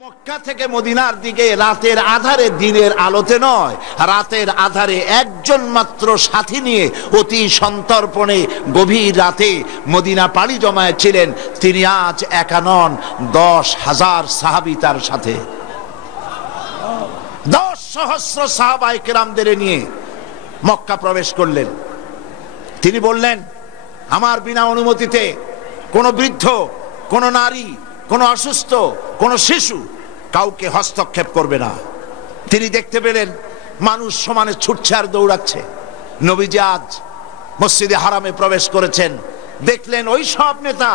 মক্কা থেকে মদিনার দিকে রাতের আধারে, দিনের আলোতে নয়, রাতের আধারে একজন মাত্র সাথী নিয়ে অতি সন্তর্পণে গভীর রাতে মদিনা পাড়ি জমায়েছিলেন। তিনি আজ একা নন, 10,000 সাহাবী তার সাথে, 10 সহস্র সাহাবায়ে কেরামদের নিয়ে মক্কা প্রবেশ করলেন। তিনি বললেন, আমার বিনা অনুমতিতে কোনো বৃদ্ধ, কোনো নারী, কোনো অসুস্থ, কোনো শিশু কাউকে হস্তক্ষেপ করবে না। তিনি দেখতে পেলেন মানুষ সমানে ছুটছে আর দৌড়াচ্ছে। নবীজি আজ মসজিদে হারামে প্রবেশ করেছেন। দেখলেন ওই সব নেতা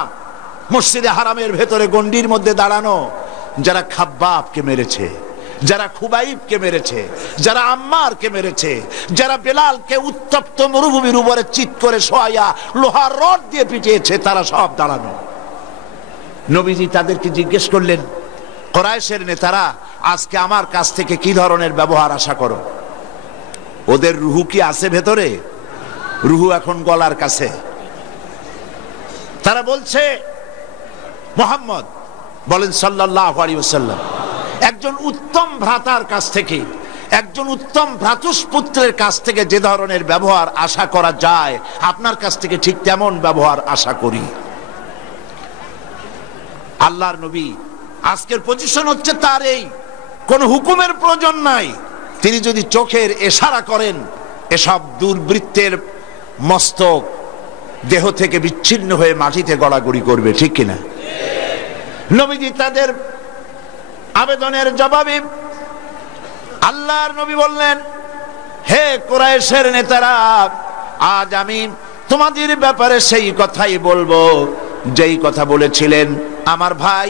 মসজিদে হারামের ভেতরে গন্ডির মধ্যে দাঁড়ানো, যারা খাব্বাবকে মেরেছে, যারা খুবাইবকে মেরেছে, যারা আম্মারকে মেরেছে, যারা বেলালকে উত্তপ্ত মরুভূমির উপরে চিৎ করে শোয়াইয়া লোহার রড দিয়ে পিটিয়েছে, তারা সব দাঁড়ানো। নবীজি তাদেরকে জিজ্ঞেস করলেন, কুরাইশের নেতারা আজকে আমার কাছ থেকে কি ধরনের ব্যবহার আশা করো? ওদের রুহু কি আছে ভেতরে? রুহু এখন গলার কাছে। তারা বলছে, মুহাম্মদ বলেন সাল্লাল্লাহু আলাইহি ওয়াসাল্লাম, একজন উত্তম ভ্রাতার কাছ থেকে, একজন উত্তম ভ্রাতুষ্পুত্রের কাছ থেকে যে ধরনের ব্যবহার আশা করা যায়, আপনার কাছ থেকে ঠিক তেমন ব্যবহার আশা করি। আল্লাহর নবী আজকের পজিশন হচ্ছে তার এই, কোন হুকুমের প্রয়োজন নাই। তিনি যদি চোখের ইশারা করেন, এসব দুর্বৃত্তের মস্তক দেহ থেকে বিচ্ছিন্ন হয়ে মাটিতে গড়াগড়ি করবে, ঠিক কিনা? নবীজি তাদের আবেদনের জবাবে আল্লাহর নবী বললেন, হে কুরাইশের নেতারা, আজ আমি তোমাদের ব্যাপারে সেই কথাই বলবো যেই কথা বলেছিলেন আমার ভাই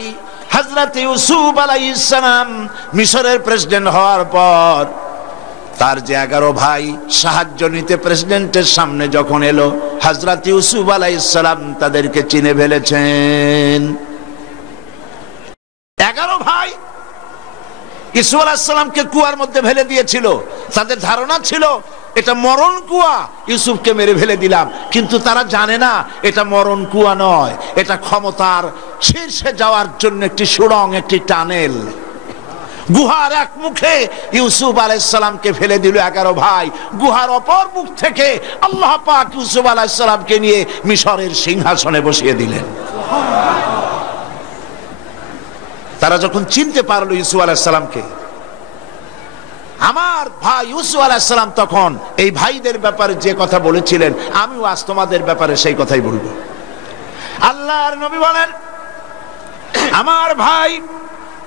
হযরত ইউসুফ আলাইহিস সালাম মিশরের প্রেসিডেন্ট হওয়ার পর তার যে 11 ভাই সাহায্য নিতে প্রেসিডেন্টের সামনে যখন এলো, হযরত ইউসুফ আলাইহিস সালাম তাদেরকে চিনে ফেলেছেন। 11 ভাই ইউসুফ আলাইহিস সালামকে কুয়ার মধ্যে ফেলে দিয়েছিল। তাদের ধারণা ছিল এটা মরণ কুয়া, ইউসুফকে মেরে ফেলে দিলাম। কিন্তু তারা জানে না এটা মরণ কুয়া নয়, এটা ক্ষমতার শীর্ষে যাওয়ার জন্য একটি সুড়ঙ্গ, একটি টানেল। গুহার এক মুখে ইউসুফ আলাইহিস সালামকে ফেলে দিল 11 ভাই। গুহার অপর মুখ থেকে আল্লাহ পাক ইউসুফ আলাইহিস সালামকে নিয়ে মিশরের সিংহাসনে বসিয়ে দিলেন। তারা যখন চিনতে পারলো ইউসুফ আলাইহিস সালামকে, আমার ভাই ইউসুফ আলাইহিস সালাম তখন এই ভাইদের ব্যাপারে যে কথা বলেছিলেন, আমিও আজ তোমাদের ব্যাপারে সেই কথাই বলবো। আল্লাহর নবী বলেন, আমার ভাই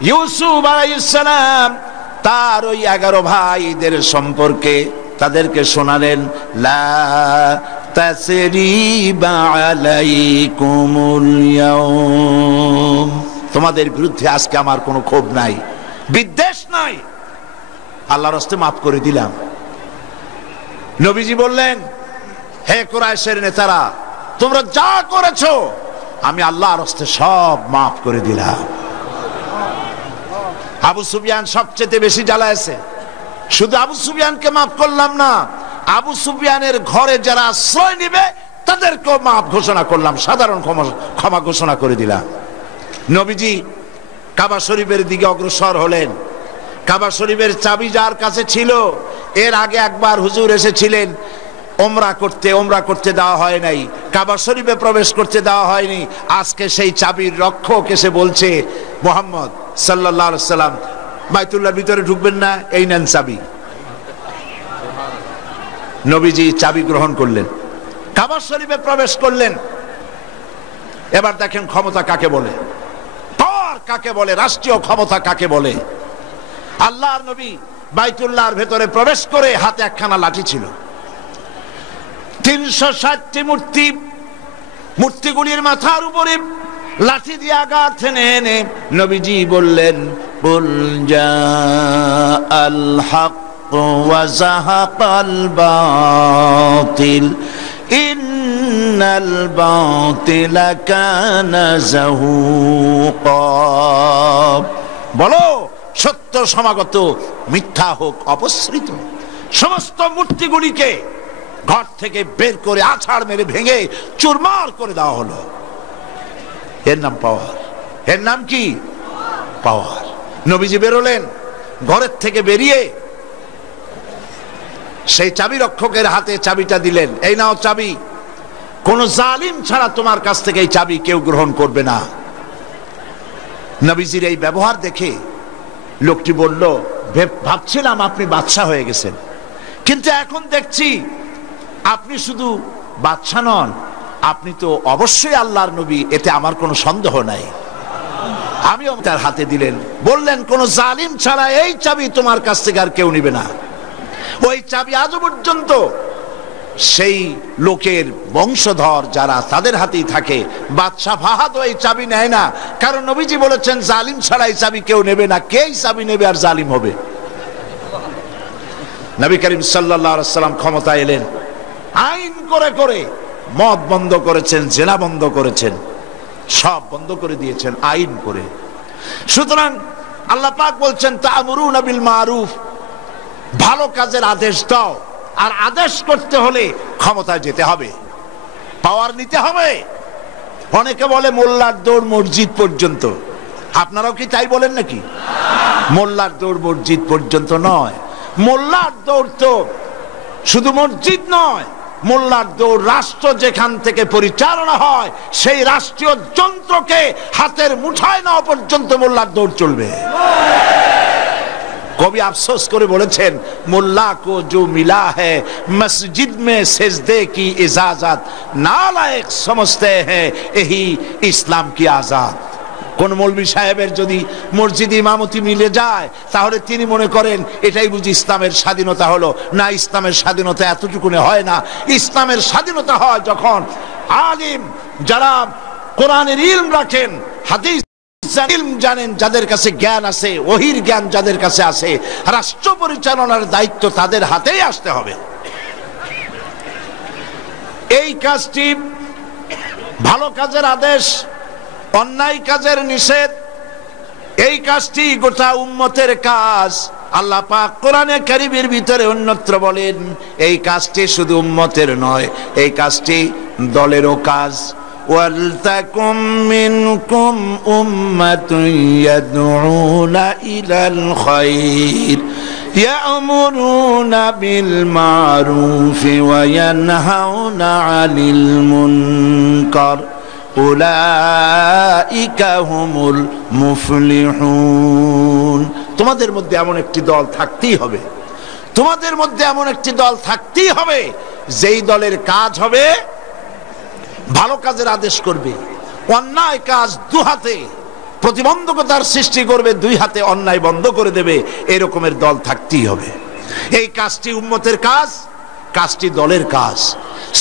ইউসুফ আলাইহিস সালাম তার ওই 11 ভাইদের সম্পর্কে তাদেরকে শোনালেন, লা তাসরিবা আলাইকুমুল ইয়াউম, তোমাদের বিরুদ্ধে আজকে আমার কোনো ক্ষোভ নাই, বিদ্বেষ নাই, আল্লাহর হস্তে মাফ করে দিলাম। নবীজি বললেন, হে কুরাইশের নেতারা, তোমরা যা করেছো আমি আল্লাহর হস্তে সব মাফ করে দিলাম। আবু সুফিয়ান সবচেয়ে বেশি জ্বালায়ছে। শুধু আবু সুফিয়ানকে মাফ করলাম না, আবু সুফিয়ানের ঘরে যারা আশ্রয় নিবে তাদেরকেও মাফ ঘোষণা করলাম, সাধারণ ক্ষমা ঘোষণা করে দিলাম। নবীজি কাবা শরীফের দিকে অগ্রসর হলেন। কাবা শরীফের চাবি যার কাছে ছিল, এর আগে একবার হুজুর এসেছিলেন ওমরা করতে দেওয়া হয় নাই, কাবা শরীফে প্রবেশ করতে দেওয়া হয়নি। আজকে সেই চাবির রক্ষক এসে বলছে, মুহাম্মদ সাল্লাল্লাহু আলাইহি সাল্লাম বাইতুল্লাহর ভিতরে ঢুকবেন না, এই নেন চাবি। নবীজি চাবি গ্রহণ করলেন, কাবা শরীফে প্রবেশ করলেন। এবার দেখেন ক্ষমতা কাকে বলে, পাওয়ার কাকে বলে, রাষ্ট্রীয় ক্ষমতা কাকে বলে। আল্লাহর নবী বাইতুল্লাহর ভেতরে প্রবেশ করে হাতে একখানা লাঠি ছিল। 360টি মূর্তিগুলির মাথার উপরে লাঠি দিয়ে আঘাত এনে নবীজি বললেন, কুল জাআল হক ওয়া যাহাকাল বাতিল ইন্নাল বাতিলা কানা যাহুকা। বলো, সত্য সমাগত, মিথ্যা হোক অপসৃত। সমস্ত মূর্তিগুলিকে ঘর থেকে বের করে আছাড় মেরে ভেঙে চুরমার করে দেওয়া হলো। এর নাম পাওয়ার। এর নাম কি? পাওয়ার। নবীজি বেরোলেন, ঘরের থেকে বেরিয়ে সেই চাবি রক্ষকের হাতে চাবিটা দিলেন, এই নাও চাবি, কোন জালিম ছাড়া তোমার কাছ থেকে এই চাবি কেউ গ্রহণ করবে না। নবীজির এই ব্যবহার দেখে লোকটি বলল, ভাবছিলাম আপনি বাদশা হয়ে গেছেন, কিন্তু এখন দেখছি আপনি শুধু বাদশা নন, আপনি তো অবশ্যই আল্লাহর নবী, এতে আমার কোনো সন্দেহ নাই। আমিও তার হাতে দিলেন, বললেন কোন জালিম ছাড়া এই চাবি তোমার কাছ থেকে আর কেউ নিবে না। ওই চাবি আজও পর্যন্ত সেই লোকের বংশধর যারা, তাদের হাতেই থাকে। বাদশা ফাহাদ ওই চাবি নেয় না, কারণ নবীজি বলেছেন জালিম ছাড়া এই চাবি কেউ নেবে না। কেই চাবি নেবে আর জালিম হবে? নবী করিম সাল্লাল্লাহু আলাইহি ওয়াসাল্লাম ক্ষমতায় এলেন, আইন করে করে মদ বন্ধ করেছেন, জেনা বন্ধ করেছেন, সব বন্ধ করে দিয়েছেন আইন করে। সুতরাং আল্লাহ পাক বলছেন তা'মুরুনা বিল মারুফ, ভালো কাজের আদেশ দাও। আর আদেশ করতে হলে ক্ষমতায় যেতে হবে, পাওয়ার নিতে হবে। অনেকে বলে মোল্লার দৌড় মসজিদ পর্যন্ত। আপনারাও কি তাই বলেন নাকি? মোল্লার দৌড় মসজিদ পর্যন্ত নয়, মোল্লার দৌড় তো শুধু মসজিদ নয়, মোল্লার দৌড় রাষ্ট্র যেখান থেকে পরিচালনা হয় সেই রাষ্ট্রীয় যন্ত্রকে হাতের মুঠায় নেওয়া পর্যন্ত মোল্লার দৌড় চলবে। কবি আফসোস করে বলেছেন, মোল্লা কো জো মিলা হ্যায় মসজিদ মে সেজদে কি ইজাজত, নালায়েক সমঝতে হ্যায় এহি ইসলাম কি আজাদ। কোন মৌলভী সাহেবের যদি মসজিদ ইমামতি মিলে যায়, তাহলে তিনি মনে করেন এটাই বুঝি ইসলামের স্বাধীনতা হলো। না, ইসলামের স্বাধীনতা এতটুকুনে হয় না। ইসলামের স্বাধীনতা হয় যখন আলিম যারা কোরআনের ইলম রাখেন, হাদিস ইলম জানেন, যাদের কাছে জ্ঞান আছে, ওহির জ্ঞান যাদের কাছে আছে, রাষ্ট্র পরিচালনার দায়িত্ব তাদের হাতেই আসতে হবে। এই কাজটি ভালো কাজের আদেশ, অন্যায় কাজের নিষেধ, এই কাজটি গোটা উম্মতের কাজ। আল্লাহ পাক কোরআনে কারীমের ভিতরে অন্যত্র বলেন, এই কাজটি শুধু উম্মতের নয়, এই কাজটি দলেরও কাজ। ওয়ালতাকুম মিনকুম উম্মাতুন ইয়াদউনা ইলাল খায়র ইয়া'মুরুনা বিল মারুফি ওয়া ইয়ানহাউনা আনিল মুনকার উলাইকা হুমুল মুফলিহুন। তোমাদের মধ্যে এমন একটি দল থাকতেই হবে, তোমাদের মধ্যে এমন একটি দল থাকতেই হবে যেই দলের কাজ হবে ভালো কাজের আদেশ করবে, অন্যায় কাজ দুহাতে প্রতিবন্ধকতার সৃষ্টি করবে, দুই হাতে অন্যায় বন্ধ করে দেবে। এরকমের দল থাকতেই হবে। এই কাজটি উম্মতের কাজ, কাজটি দলের কাজ।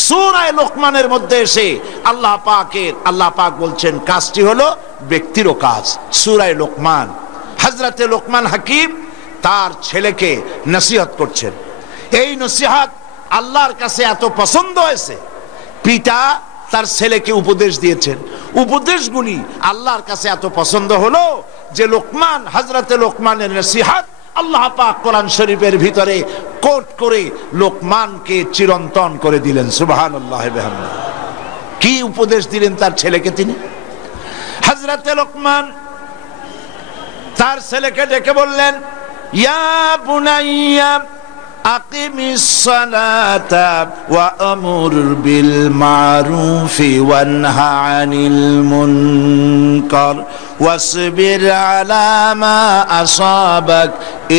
সূরা লোকমানের মধ্যে এসে আল্লাহ পাক বলছেন কাজটি হলো ব্যক্তিরও কাজ। সূরা লোকমান, হযরতে লোকমান হাকিম তার ছেলেকে নসিহত করছেন। এই নসিহত আল্লাহর কাছে এত পছন্দ হয়েছে, পিতা তার ছেলেকে উপদেশ দিয়েছেন, উপদেশগুলি আল্লাহর কাছে এত পছন্দ হলো যে লোকমান, হযরতে লোকমানের নসিহত আল্লাহ পাক কোরআন শরীফের ভিতরে কোট করে লোকমানকে চিরন্তন করে দিলেন। সুবহানাল্লাহ ওয়া বিহামদিহি। কি উপদেশ দিলেন তার ছেলেকে? তিনি হযরতে লোকমান তার ছেলেকে ডেকে বললেন, ইয়া বুনাইয়া আকিমিস সালাতা ওয়া আমুর বিল মারুফি ওয়ানহা আনিল মুনকার ওয়াসবির আলা মা আসাবাক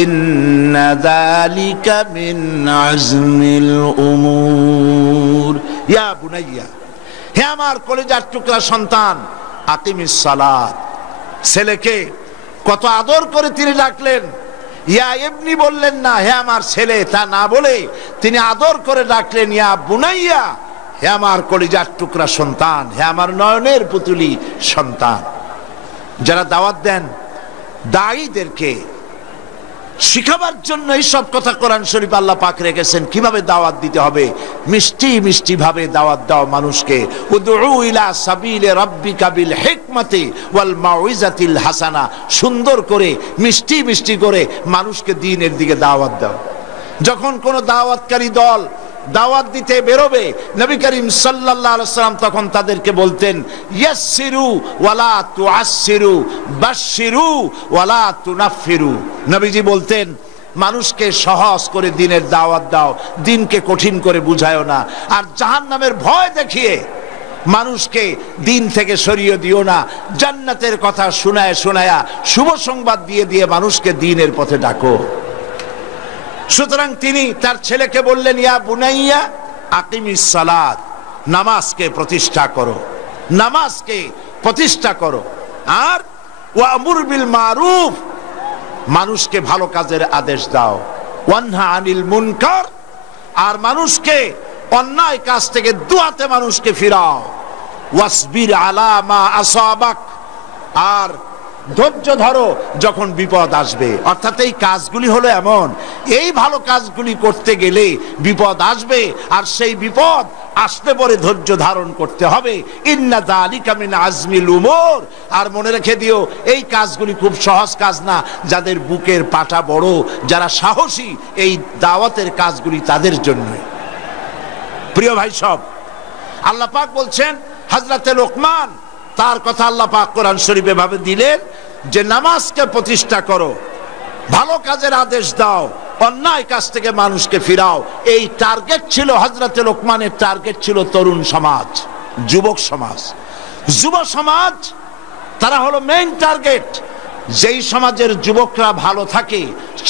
ইন্না যালিকা মিন আজমিল উমুর। ইয়া বুনাইয়া, হে আমার কলিজার টুকরা সন্তান, আকিমিস সালাত। ছেলেকে কত আদর করে তিনি ডাকলেন। ইয়া ইবনি বললেন না, হে আমার ছেলে, তা না বলে তিনি আদর করে ডাকলেন ইয়া বুনাইয়া, হে আমার কলিজার টুকরা সন্তান, হে আমার নয়নের পুতুলি সন্তান। যারা দাওয়াত দেন, দায়ীদেরকে শিখাবার জন্য এই সব কথা কোরআন শরীফ আল্লাহ পাক রেখেছেন, কিভাবে দাওয়াত দিতে হবে। মিষ্টি মিষ্টি ভাবে দাওয়াত দাও মানুষকে। উদউ ইলা সাবিলি রাব্বিকা বিল হিকমাতি ওয়াল মাউইজাতিল হাসানা, সুন্দর করে মিষ্টি মিষ্টি করে মানুষকে দ্বীনের দিকে দাওয়াত দাও। যখন কোন দাওয়াতকারী দল দাওয়াত দিতে বেরোবে, নবী করিম সাল্লাল্লাহু আলাইহি ওয়াসাল্লাম তখন তাদেরকে বলতেন ইয়াসসিরু ওয়ালা তুআসসিরু বাশশিরু ওয়ালা তুনাফফিরু। নবীজি বলতেন মানুষকে সহজ করে দিনের দাওয়াত দাও, দিনকে কঠিন করে বুঝায়ও না, আর জাহান্নামের ভয় দেখিয়ে মানুষকে দিন থেকে সরিয়ে দিও না। জান্নাতের কথা শোনায় শোনায়া শুভ সংবাদ দিয়ে দিয়ে মানুষকে দিনের পথে ডাকো। সুতরাং তিনি তার ছেলেকে বললেন ইয়া বুনাইয়া আকিমিস সালাত, নামাজকে প্রতিষ্ঠা করো, নামাজকে প্রতিষ্ঠা করো। আর ওয়ামুর বিল মারুফ, মানুষকে ভালো কাজের আদেশ দাও। ওয়ানহা আনিল মুনকার, আর মানুষকে অন্যায় কাজ থেকে দুয়াতে মানুষকে ফিরাও। ওয়াসবির আলা মা আসাবাক, আর ধৈর্য ধরো যখন বিপদ আসবে। অর্থাৎ এই কাজগুলি হলো এমন, এই ভালো কাজগুলি করতে গেলে বিপদ আসবে, আর সেই বিপদ আসলে পরে ধৈর্য ধারণ করতে হবে। ইন্না যালিকা মিন আজমিল উমুর, আর মনে রেখে দিও এই কাজগুলি খুব সহজ কাজ না। যাদের বুকের পাটা বড়, যারা সাহসী, এই দাওয়াতের কাজগুলি তাদের জন্য। প্রিয় ভাই সব, আল্লাহ পাক বলছেন হযরতে লোকমান, তার কথা আল্লাহ পাক কোরআন শরীফে ভাবে দিলেন যে নামাজকে প্রতিষ্ঠা করো, ভালো কাজের আদেশ দাও, অন্যায় কাজ থেকে মানুষকে ফিরাও। এই টার্গেট ছিল হযরতে লোকমানের, টার্গেট ছিল তরুণ সমাজ, যুবক সমাজ। যুব সমাজ তারা হলো মেইন টার্গেট। যেই সমাজের যুবকরা ভালো থাকে,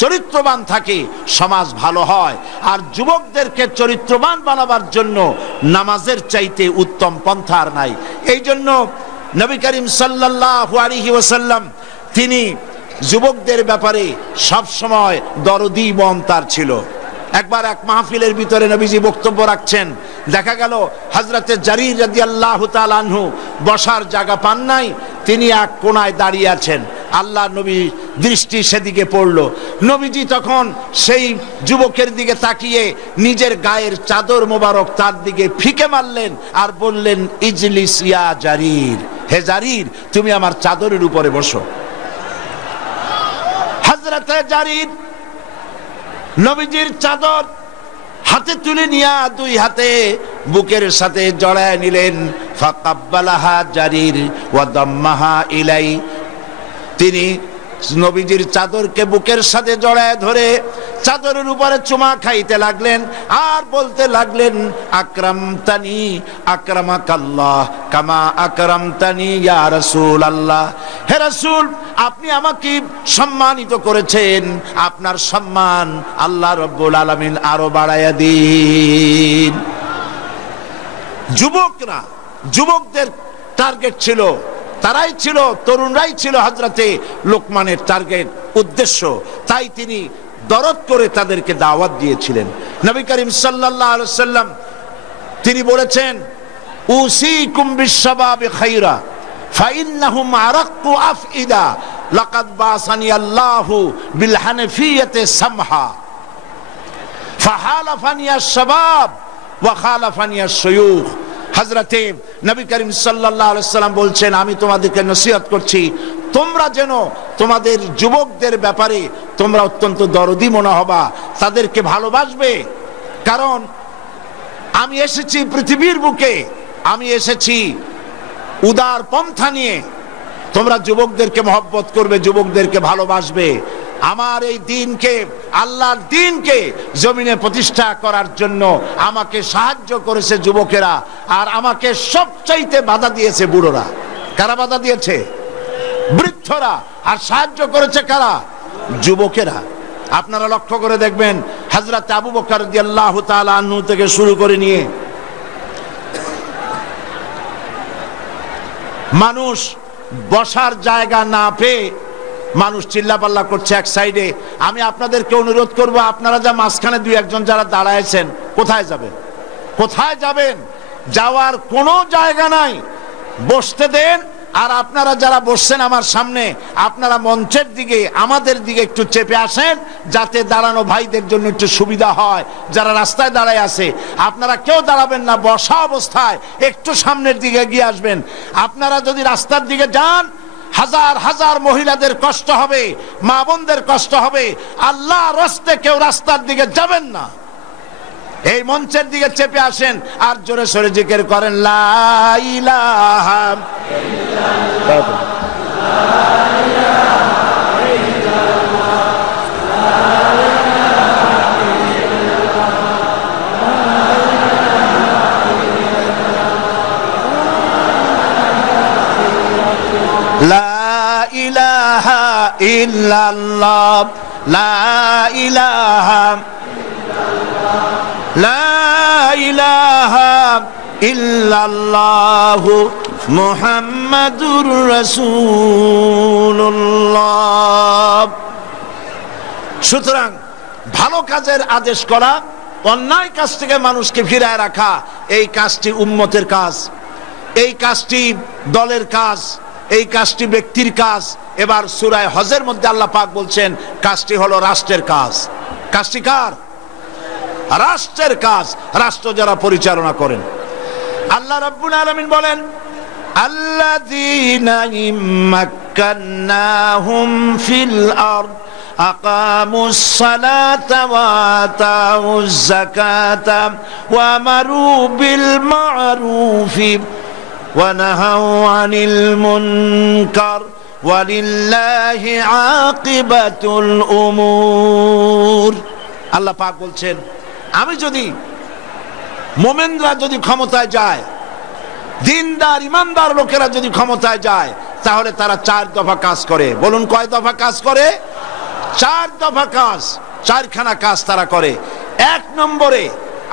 চরিত্রবান থাকে, সমাজ ভালো হয়। আর যুবকদেরকে চরিত্রবান বানাবার জন্য নামাজের চাইতে উত্তম পন্থা আর নাই। এই জন্য নবী করিম সাল্লাল্লাহু আলাইহি ওয়াসাল্লাম তিনি যুবকদের ব্যাপারে সব সময় দরদি মন তার ছিল। একবার এক মাহফিলের ভিতরে নবীজি বক্তব্য রাখছেন, দেখা গেল হযরতে জারীর রাদিয়াল্লাহু তাআলা আনহু বসার জায়গা পান নাই, তিনি এক কোণায় দাঁড়িয়ে আছেন। আল্লাহ নবী দৃষ্টি সেদিকে পড়ল। নবীজি তখন সেই যুবকের দিকে তাকিয়ে নিজের গায়ের চাদর মোবারক তার দিকে ফিকে মারলেন আর বললেন ইজলিস ইয়া জারীর, হে জারীর তুমি আমার চাদরের উপরে বসো। হযরতে জারীর নবীজির চাদর হাতে তুলে নিয়া দুই হাতে বুকের সাথে জড়ায় নিলেন। ফাকাব্বালাহা জারীর ওয়া দাম্মাহা ইলাই, তিনি নবীজির চাদরকে বুকের সাথে জড়ায় ধরে চাদরের উপরে চুমা খাইতে লাগলেন আর বলতে লাগলেন আকরামতানি আকরামাকাল্লাহ কামা আকরামতানি ইয়া রাসূলুল্লাহ, হে রাসূল আপনি আমাকে সম্মানিত করেছেন, আপনার সম্মান আল্লাহ রাব্বুল আলামিন আরো বাড়ায়া দিন। যুবকরা, যুবকদের টার্গেট ছিল, তারাই ছিল, তরুণরাই ছিল হযরতে লোকমানের টার্গেট, উদ্দেশ্য। তাই তিনি দরদ করে তাদেরকে দাওয়াত দিয়েছিলেন। নবী করিম সাল্লাল্লাহু আলাইহি ওয়াসাল্লাম তিনি বলেছেন উসিকুম বিশ-শাবাবি খায়রা ফাইন্নাহুম আরাক্কু আফইদা লাকাদ বাসানি আল্লাহু বিল হানাফিয়্যাতি সামহা ফাহালাফানি আশ-শাবাব ওয়া খালাফানি আশ-শুয়ুখ। হযরতে নবী করিম সাল্লাল্লাহু আলাইহি ওয়াসাল্লাম বলছেন আমি তোমাদেরকে নসিহত করছি, তোমরা যেন তোমাদের যুবকদের ব্যাপারে তোমরা অত্যন্ত দরদি মনে হবা, তাদেরকে ভালোবাসবে। কারণ আমি এসেছি পৃথিবীর বুকে, আমি এসেছি উদার পন্থা নিয়ে। তোমরা যুবকদেরকে মহব্বত করবে, যুবকদেরকে ভালোবাসবে। আমার এই দিনকে, আল্লাহর দিনকে জমিনে প্রতিষ্ঠা করার জন্য আমাকে সাহায্য করেছে যুবকেরা, আর আমাকে সবচাইতে বাধা দিয়েছে বুড়োরা। কারা বাধা দিয়েছে? বৃদ্ধরা। আর সাহায্য করেছে কারা? যুবকেরা। আপনারা লক্ষ্য করে দেখবেন হযরত আবু বকর রাদিয়াল্লাহু তাআলা আনহু থেকে শুরু করে নিয়ে মানুষ বসার জায়গা না পেয়ে মানুষ চিল্লাপাল্লা করছে এক সাইডে। আমি আপনাদেরকে অনুরোধ করব, আপনারা যা মাঝখানে দুই একজন যারা দাঁড়ায়ছেন, কোথায় যাবেন? কোথায় যাবেন? যাওয়ার কোনো জায়গা নাই, বসতে দেন। আর আপনারা যারা বসছেন আমার সামনে, আপনারা মঞ্চের দিকে আমাদের দিকে একটু চেপে আসেন, যাতে দাঁড়ানো ভাইদের জন্য একটু সুবিধা হয়। যারা রাস্তায় দাঁড়ায় আছে আপনারা কেউ দাঁড়াবেন না, বসা অবস্থায় একটু সামনের দিকে গিয়ে আসবেন। আপনারা যদি রাস্তার দিকে যান, হাজার হাজার মহিলাদের কষ্ট হবে, মা বোনদের কষ্ট হবে। আল্লাহর রাস্তায় কেউ রাস্তার দিকে যাবেন না। এই মঞ্চের দিকে চেপে আসেন আর জোরে সরে জিকির করেন লা ইলাহা ইল্লাল্লাহ, লা ইলাহা ইল্লাল্লাহ, লা ইলাহা লা ইলাহা ইল্লাল্লাহ মুহাম্মাদুর রাসূলুল্লাহ। সুতরাং ভালো কাজের আদেশ করা, অন্যায় কাজ থেকে মানুষকে ফিরায় রাখা, এই কাজটি উম্মতের কাজ, এই কাজটি দলের কাজ, এই কাজটি ব্যক্তির কাজ। এবার সূরা হজের মধ্যে আল্লাহ পাক বলছেন কাজটি হলো রাষ্ট্রের কাজ। কাজটি কার? রাষ্ট্রের কাজ, রাষ্ট্র যারা পরিচালনা করেন। আল্লাহ রাব্বুল আলামিন বলেন আল্লাযীনা ইম্মাক্কান্নাহুম ফিল আরদ আকামুস সালাতা ওয়া আতাউজ যাকাতা ওয়া আমারু বিল মা'রুফি ওয়া নাহাউ আনিল মুনকার ওয়ালিল্লাহি আকিবাতুল উমুর। আল্লাহ পাক বলছেন আমি যদি, মোমেনরা যদি ক্ষমতায় যায়, দিনদার ইমানদার লোকেরা যদি ক্ষমতায় যায়, তাহলে তারা 4 দফা কাজ করে। বলুন কয় দফা কাজ করে? 4 দফা কাজ, 4খানা কাজ তারা করে। 1 নম্বরে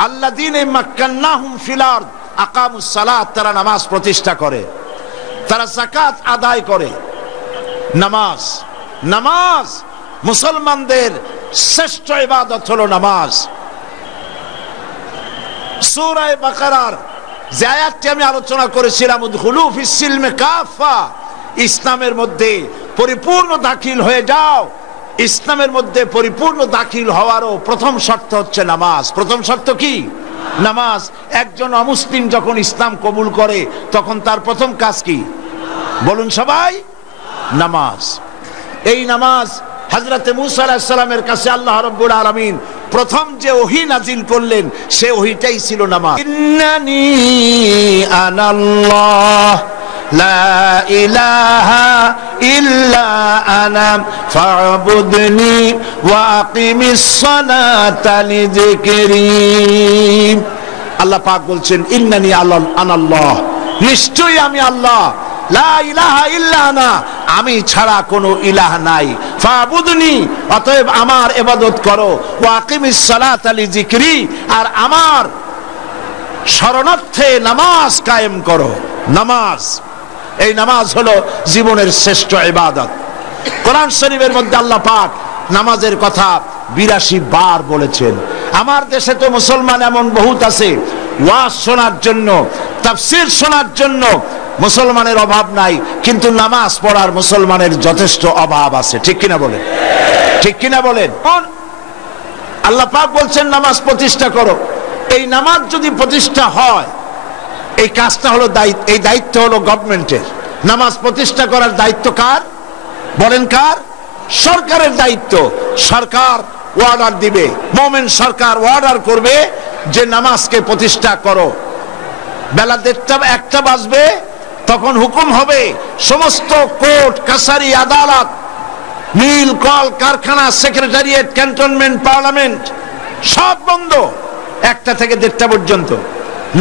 আল্লাযীনা মাক্কান্নাহুম ফিল আরদ আকামুস সালাত, তারা নামাজ প্রতিষ্ঠা করে, তারা যাকাত আদায় করে। নামাজ, নামাজ মুসলমানদের শ্রেষ্ঠ ইবাদত হলো নামাজ। সূরা বাকারার যে আয়াতটি আমি আলোচনা করেছিলাম উদখুলু ফিস সিলমি কাফা, ইসলামের মধ্যে পরিপূর্ণ দাখিল হয়ে যাও। ইসলামের মধ্যে পরিপূর্ণ দাখিল হওয়ারও প্রথম শর্ত হচ্ছে নামাজ। প্রথম শর্ত কি? নামাজ। একজন অমুসলিম যখন ইসলাম কবুল করে তখন তার প্রথম কাজ কি? বলুন সবাই, নামাজ। এই নামাজ হযরত মুসা আলাইহিস সালামের কাছে আল্লাহ রাব্বুল আলামিন প্রথম যে ওহী নাজিল করলেন সে ওহীটাই ছিল নামাজ। ইন্নানি আনাল্লাহ লা ইলাহা ইল্লা আনা ফা'বুদনি ওয়া আকিমিস সালাতা লিযিকরি। আল্লাহ পাক বলছেন ইন্নানি আনাল্লাহ, নিশ্চয়ই আমি আল্লাহ, লা ইলাহা ইল্লা আনা, আমি ছাড়া কোনো ইলাহ নাই, ফাবুদনি, অতএব আমার ইবাদত করো, ওয়া আকিমিস সালাতা লিযিকরি, আর আমার শরণার্থে নামাজ কায়েম করো। নামাজ, এই নামাজ হলো জীবনের শ্রেষ্ঠ ইবাদত। কোরআন শরীফের মধ্যে আল্লাহ পাক নামাজের কথা 82 বার বলেছেন। আমার দেশে তো মুসলমান এমন বহুত আছে, ওয়াজ শোনার জন্য, তাফসীর শোনার জন্য মুসলমানের অভাব নাই, কিন্তু নামাজ পড়ার মুসলমানের যথেষ্ট অভাব আছে। ঠিক কিনা বলেন? ঠিক কিনা বলেন? আল্লাহ পাক বলছেন নামাজ প্রতিষ্ঠা করো। এই নামাজ যদি প্রতিষ্ঠা হয়, এই কাজটা হলো এই দায়িত্ব হলো গভর্নমেন্টের। নামাজ প্রতিষ্ঠা করার দায়িত্ব কার? বলেন কার? সরকারের দায়িত্ব। সরকার অর্ডার দিবে, মুমিন সরকার অর্ডার করবে যে নামাজকে প্রতিষ্ঠা করো। বেলা 1টা বাজবে, তখন হুকুম হবে সমস্ত কোর্ট কাছারি আদালত, মিল কল কারখানা, সেক্রেটারিয়েট, ক্যান্টনমেন্ট, পার্লামেন্ট সব বন্ধ 1টা থেকে 1:30 পর্যন্ত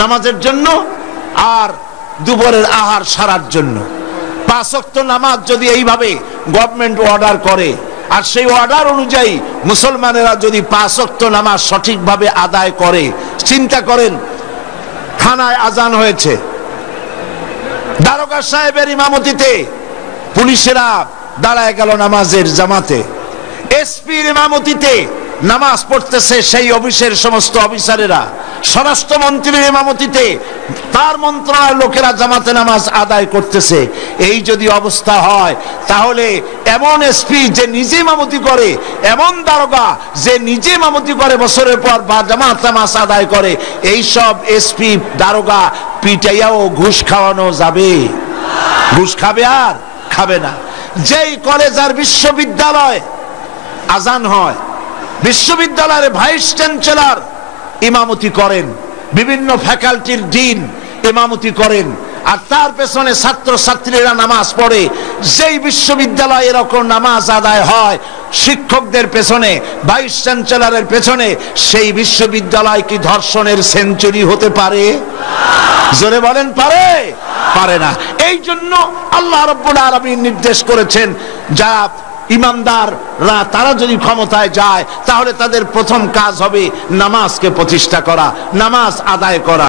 নামাজের জন্য আর দুপুরের আহার সারার জন্য। 5 ওয়াক্ত নামাজ যদি এইভাবে গভর্নমেন্ট অর্ডার করে আর সেই অর্ডার অনুযায়ী মুসলমানেরা যদি 5 ওয়াক্ত নামাজ সঠিকভাবে আদায় করে, চিন্তা করেন থানায় আজান হয়েছে, দারোগা সাহেবের ইমামতিতে পুলিশেরা দাঁড়ায় গেল নামাজের জামাতে, এসপির ইমামতিতে নামাজ পড়তেছে সেই অফিসের সমস্ত অফিসারেরা, স্বরাষ্ট্রমন্ত্রীর ইমামতিতে তার মন্ত্রণালয়ের লোকেরা জামাতে নামাজ আদায় করতেছে। এই যদি অবস্থা হয় তাহলে এমন এসপি যে নিজে ইমামতি করে, এমন দারোগা যে নিজে ইমামতি করে বছরের পর বা জামাত নামাজ আদায় করে, এই সব এসপি দারোগা পিটাইয়াও ঘুষ খাওয়ানো যাবে? ঘুষ খাবে? আর খাবে না। যেই কলেজ আর বিশ্ববিদ্যালয় আজান হয়, বিশ্ববিদ্যালয়ের ভাইস চ্যান্সেলর ইমামতি করেন, বিভিন্ন ফ্যাকাল্টির ডিন ইমামতি করেন, আর তার পেছনে ছাত্র ছাত্রীরা নামাজ পড়ে। যেই বিশ্ববিদ্যালয়ে এরকম নামাজ আদায় হয় শিক্ষকদের পেছনে, ভাইস চ্যান্সেলরের পেছনে, সেই বিশ্ববিদ্যালয় কি ধর্ষণের সেঞ্চুরি হতে পারে? জোরে বলেন, পারে? পারে না। এই জন্য আল্লাহ রাব্বুল আলামিন নির্দেশ করেছেন, যা ইমানদাররা তারা যদি ক্ষমতায় যায় তাহলে তাদের প্রথম কাজ হবে নামাজকে প্রতিষ্ঠা করা, নামাজ আদায় করা।